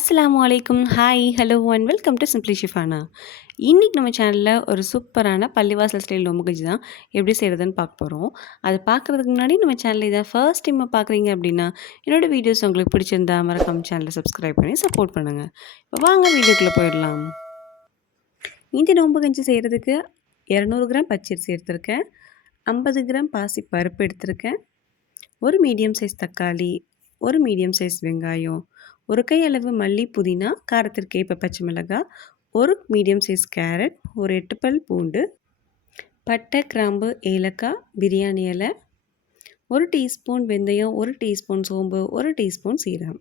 அஸ்லாம் வலைக்கும் hi hello and welcome to simply Shifana இன்றைக்கி நம்ம சேனலில் ஒரு சூப்பரான பள்ளிவாசல் ஸ்டைல் நொம்புகஜி தான் எப்படி செய்கிறதுன்னு பார்க்க போகிறோம் அது பார்க்குறதுக்கு முன்னாடி நம்ம சேனலில் இதை ஃபர்ஸ்ட் டைம் பார்க்குறீங்க அப்படின்னா என்னோடய வீடியோஸ் உங்களுக்கு பிடிச்சிருந்தா மறக்காம சேனலை சப்ஸ்கிரைப் பண்ணி சப்போர்ட் பண்ணுங்கள் இப்போ வாங்க வீடியோக்குள்ளே போயிடலாம். இந்த நோம்பு கஞ்சி செய்கிறதுக்கு இரநூறு கிராம் பச்சரிசி எடுத்திருக்கேன். ஐம்பது கிராம் பாசி பருப்பு எடுத்திருக்கேன். ஒரு மீடியம் சைஸ் தக்காளி ஒரு மீடியம் சைஸ் வெங்காயம் ஒரு கையளவு மல்லி புதினா காரத்திற்கு ஏற்ப பச்சை மிளகாய் ஒரு மீடியம் சைஸ் கேரட் ஒரு எட்டு பல் பூண்டு பட்டை கிராம்பு ஏலக்காய் பிரியாணி இலை ஒரு டீஸ்பூன் வெந்தயம் ஒரு டீஸ்பூன் சோம்பு ஒரு டீஸ்பூன் சீரகம்.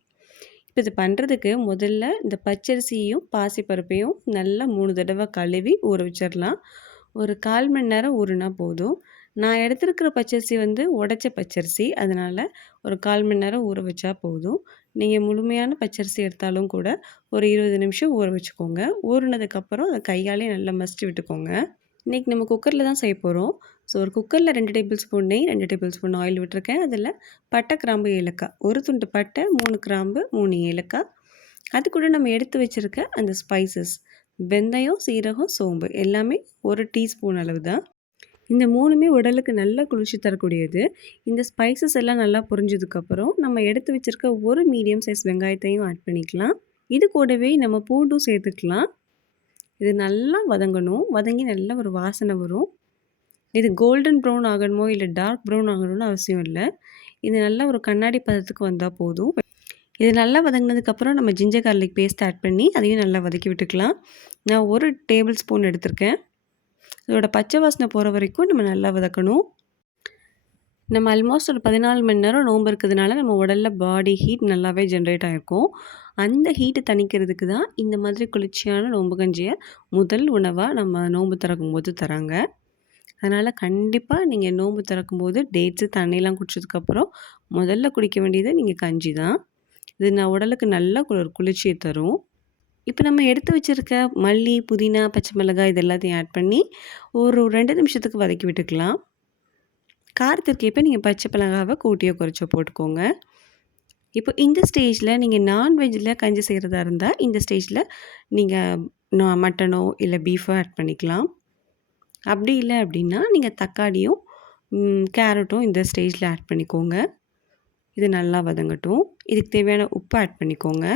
இப்போ இது பண்ணுறதுக்கு முதல்ல இந்த பச்சரிசியும் பாசிப்பருப்பையும் நல்லா மூணு தடவை கழுவி ஊற வச்சிடலாம் ஒரு கால் மணி நேரம் ஊறுனா போதும். நான் எடுத்துருக்கிற பச்சரிசி வந்து உடச்ச பச்சரிசி. அதனால் ஒரு கால் மணி நேரம் ஊற வச்சா போதும். நீங்கள் முழுமையான பச்சரிசி எடுத்தாலும் கூட ஒரு இருபது நிமிஷம் ஊற வச்சுக்கோங்க. ஊறினதுக்கப்புறம் அதை கையாலே நல்லா மசிச்சு விட்டுக்கோங்க. இன்றைக்கி நம்ம குக்கரில் தான் செய்ய போகிறோம் ஸோ ஒரு குக்கரில் ரெண்டு டேபிள் ஸ்பூன் நெய் ரெண்டு டேபிள் ஸ்பூன் ஆயில் விட்டுருக்கேன். அதில் பட்டை கிராம்பு ஏலக்காய். ஒரு துண்டு பட்டை மூணு கிராம்பு மூணு ஏலக்காய். அது கூட நம்ம எடுத்து வச்சுருக்க அந்த ஸ்பைசஸ் வெந்தயம் சீரகம் சோம்பு எல்லாமே ஒரு டீஸ்பூன் அளவு தான். இந்த மூணுமே உடலுக்கு நல்ல குளிர்ச்சி தரக்கூடியது. இந்த ஸ்பைசஸ் எல்லாம் நல்லா புரிஞ்சதுக்கப்புறம் நம்ம எடுத்து வச்சுருக்க ஒரு மீடியம் சைஸ் வெங்காயத்தையும் ஆட் பண்ணிக்கலாம். இது கூடவே நம்ம பூண்டும் சேர்த்துக்கலாம். இது நல்லா வதங்கணும். வதங்கி நல்லா ஒரு வாசனை வரும். இது கோல்டன் ப்ரௌன் ஆகணுமோ இல்லை டார்க் ப்ரௌன் ஆகணும்னு அவசியம் இல்லை. இது நல்லா ஒரு கண்ணாடி பதத்துக்கு வந்தால் போதும். இது நல்லா வதங்கினதுக்கப்புறம் நம்ம ஜிஞ்சர் கார்லிக் பேஸ்ட் ஆட் பண்ணி அதையும் நல்லா வதக்கி விட்டுக்கலாம். நான் ஒரு டேபிள் ஸ்பூன் எடுத்திருக்கேன். இதோட பச்சை வாசனை போகிற வரைக்கும் நம்ம நல்லா வதக்கணும். நம்ம ஆல்மோஸ்ட் ஒரு பதினாலு மணி நேரம் நோம்பு இருக்கிறதுனால நம்ம உடலில் பாடி ஹீட் நல்லாவே ஜென்ரேட் ஆகிருக்கும் அந்த ஹீட்டு தணிக்கிறதுக்கு தான் இந்த மாதிரி குளிர்ச்சியான நோம்பு கஞ்சியை முதல் உணவாக நம்ம நோம்பு திறக்கும் போது தராங்க. அதனால் கண்டிப்பாக நீங்கள் நோம்பு திறக்கும்போது டேட்ஸு தண்ணியெலாம் குடிச்சதுக்கப்புறம் முதல்ல குடிக்க வேண்டியது நீங்கள் கஞ்சி தான். இது நான் உடலுக்கு நல்ல ஒரு குளிர்ச்சியை தரும். இப்போ நம்ம எடுத்து வச்சுருக்க மல்லி புதினா பச்சை மிளகாய் இது எல்லாத்தையும் ஆட் பண்ணி ஒரு ரெண்டு நிமிஷத்துக்கு வதக்கி விட்டுக்கலாம். காரத்திற்கு இப்போ நீங்கள் பச்சை மிளகாவை கூட்டியோ குறைச்சோ போட்டுக்கோங்க. இப்போ இந்த ஸ்டேஜில் நீங்கள் நான்வெஜ்ஜில் கஞ்சி செய்கிறதா இருந்தால் இந்த ஸ்டேஜில் நீங்கள் மட்டனோ இல்லை பீஃபோ ஆட் பண்ணிக்கலாம். அப்படி இல்லை அப்படின்னா நீங்கள் தக்காளியும் கேரட்டும் இந்த ஸ்டேஜில் ஆட் பண்ணிக்கோங்க. இது நல்லா வதங்கட்டும். இதுக்கு தேவையான உப்பு ஆட் பண்ணிக்கோங்க.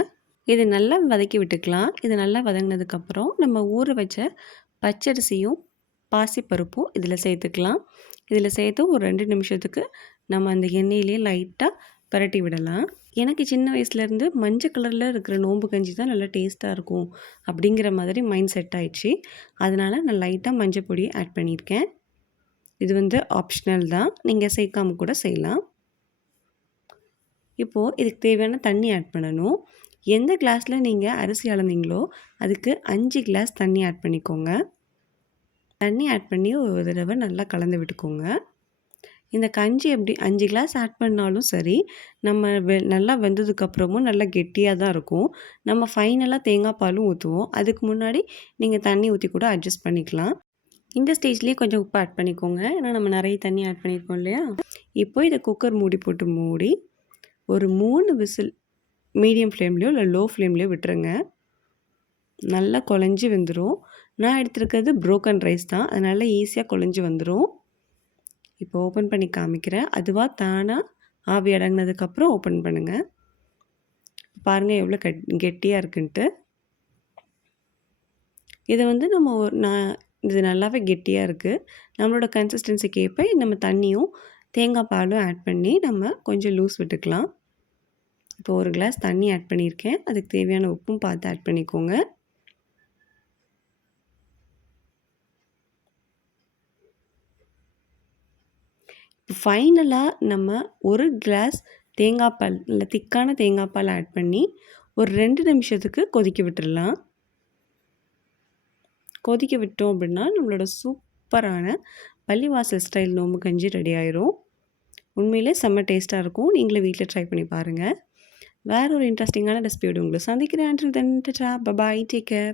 இது நல்லா வதக்கி விட்டுக்கலாம். இது நல்லா வதங்கினதுக்கப்புறம் நம்ம ஊற வச்ச பச்சரிசியும் பாசிப்பருப்பும் இதில் சேர்த்துக்கலாம். இதில் சேர்த்து ஒரு ரெண்டு நிமிஷத்துக்கு நம்ம அந்த எண்ணெயிலே லைட்டாக பரட்டி விடலாம். எனக்கு சின்ன வயசுலேருந்து மஞ்சள் கலரில் இருக்கிற நோம்பு கஞ்சி தான் நல்லா டேஸ்ட்டாக இருக்கும் அப்படிங்கிற மாதிரி மைண்ட் செட் ஆயிடுச்சு. அதனால் நான் லைட்டாக மஞ்சள் பொடி ஆட் பண்ணியிருக்கேன். இது வந்து ஆப்ஷனல் தான். நீங்கள் சேர்க்காம கூட செய்யலாம். இப்போது இதுக்கு தேவையான தண்ணி ஆட் பண்ணணும். எந்த கிளாஸில் நீங்கள் அரிசி அளந்தீங்களோ அதுக்கு அஞ்சு கிளாஸ் தண்ணி ஆட் பண்ணிக்கோங்க. தண்ணி ஆட் பண்ணி ஒரு தடவை நல்லா கலந்து விட்டுக்கோங்க. இந்த கஞ்சி எப்படி அஞ்சு கிளாஸ் ஆட் பண்ணாலும் சரி நம்ம வெ நல்லா வெந்ததுக்கப்புறமும் நல்லா கெட்டியாக தான் இருக்கும். நம்ம ஃபைனலாக தேங்காய் பாலும் ஊற்றுவோம் அதுக்கு முன்னாடி நீங்கள் தண்ணி ஊற்றி கூட அட்ஜஸ்ட் பண்ணிக்கலாம். இந்த ஸ்டேஜ்லேயே கொஞ்சம் உப்பு ஆட் பண்ணிக்கோங்க. ஏன்னா நம்ம நிறைய தண்ணி ஆட் பண்ணியிருக்கோம் இல்லையா? இப்போ இதை குக்கர் மூடி போட்டு மூடி ஒரு மூணு விசில் மீடியம் ஃப்ளேம்லேயோ இல்லை லோ ஃப்ளேம்லேயோ விட்டுருங்க. நல்லா குழஞ்சி வந்துடும் நான் எடுத்துருக்கிறது ப்ரோக்கன் ரைஸ் தான். அதனால் ஈஸியாக குழஞ்சி வந்துடும் இப்போ ஓப்பன் பண்ணி காமிக்கிறேன். அதுவாக தானாக ஆவி அடங்கினதுக்கப்புறம் ஓப்பன் பண்ணுங்கள் பாருங்கள் எவ்வளோ கெட் கெட்டியாக இருக்குன்ட்டு. இதை வந்து நம்ம நான் இது நல்லாவே கெட்டியாக இருக்குது நம்மளோட கன்சிஸ்டன்சிக்கு ஏற்ப நம்ம தண்ணியும் தேங்காய் பாலும் ஆட் பண்ணி நம்ம கொஞ்சம் லூஸ் விட்டுக்கலாம். இப்போ ஒரு கிளாஸ் தண்ணி ஆட் பண்ணியிருக்கேன். அதுக்கு தேவையான உப்பும் பார்த்து ஆட் பண்ணிக்கோங்க. ஃபைனலாக நம்ம ஒரு கிளாஸ் தேங்காய் பால் இல்லை திக்கான தேங்காய் பால் ஆட் பண்ணி ஒரு ரெண்டு நிமிஷத்துக்கு கொதிக்க விட்டுடலாம் கொதிக்க விட்டோம் அப்படின்னா நம்மளோட சூப்பரான பள்ளிவாசல் ஸ்டைல் நோம்பு கஞ்சி ரெடி ஆயிரும். உண்மையிலே செம்ம டேஸ்ட்டாக இருக்கும். நீங்களே வீட்டில் ட்ரை பண்ணி பாருங்கள் வேற ஒரு இன்ட்ரெஸ்டிங்கான ரெசிபியோடு உங்களை சந்திக்கிறேன். அண்டில் தென் டா பபாய் டேக் கேர்